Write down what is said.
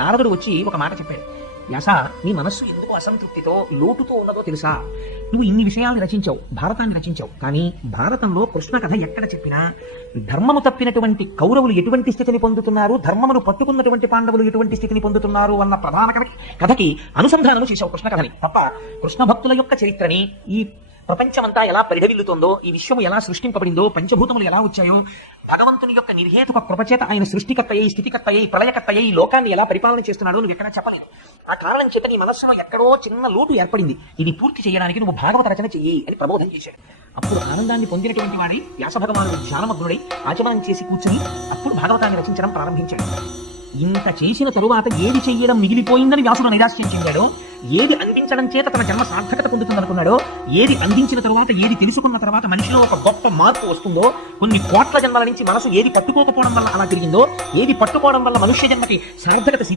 నారదుడు వచ్చి ఒక మాట చెప్పాడు. వ్యాస, నీ మనస్సు ఎందుకు అసంతృప్తితో లోటుతో ఉన్నదో తెలుసా? నువ్వు ఇన్ని విషయాల్ని రచించావు, భారతాన్ని రచించావు, కానీ భారతంలో కృష్ణ కథ ఎక్కడ చెప్పినా ధర్మము తప్పినటువంటి కౌరవులు ఎటువంటి స్థితిని పొందుతున్నారు, ధర్మమును పట్టుకున్నటువంటి పాండవులు ఎటువంటి స్థితిని పొందుతున్నారు అన్న ప్రధాన కథకి అనుసంధానం చేశావు కృష్ణ కథని తప్ప. కృష్ణ భక్తుల యొక్క చరిత్రని, ఈ ప్రపంచమంతా ఎలా పరిఢవిల్లుతోందో, ఈ విశ్వము ఎలా సృష్టింపబడిందో, పంచభూతములు ఎలా వచ్చాయో, భగవంతుని యొక్క నిర్హేతుక కృపచేత ఆయన సృష్టికర్తయ్యి, స్థితికర్తయ్యి, ప్రళయకర్తయ్యి, ఈ లోకాన్ని ఎలా పరిపాలన చేస్తున్నాడో నువ్వు ఎక్కడా చెప్పలేదు. ఆ కారణం చేత నీ మనస్సులో ఎక్కడో చిన్న లోటు ఏర్పడింది. ఇది పూర్తి చేయడానికి నువ్వు భాగవత రచన చెయ్యి అని ప్రబోధం చేశాడు. అప్పుడు ఆనందాన్ని పొందినటువంటి వాడి వ్యాస భగవానుడు ధ్యానమగ్నుడై ఆచమనం చేసి కూర్చుని అప్పుడు భాగవతాన్ని రచించడం ప్రారంభించాడు. ఇంత చేసిన తరువాత ఏది చెయ్యడం మిగిలిపోయిందని వ్యాసుడు నైరాశ్యం చెందాడో, ఏది అందించడం చేత తన జన్మ సార్థకత పొందుతుందనుకున్నాడో, ఏది అందించిన తరువాత, ఏది తెలుసుకున్న తర్వాత మనిషిలో ఒక గొప్ప మార్పు వస్తుందో, కొన్ని కోట్ల జన్మల నుంచి మనసు ఏది పట్టుకోకపోవడం వల్ల అలా తిరిగిందో, ఏది పట్టుకోవడం వల్ల మనుష్య జన్మకి సార్థకత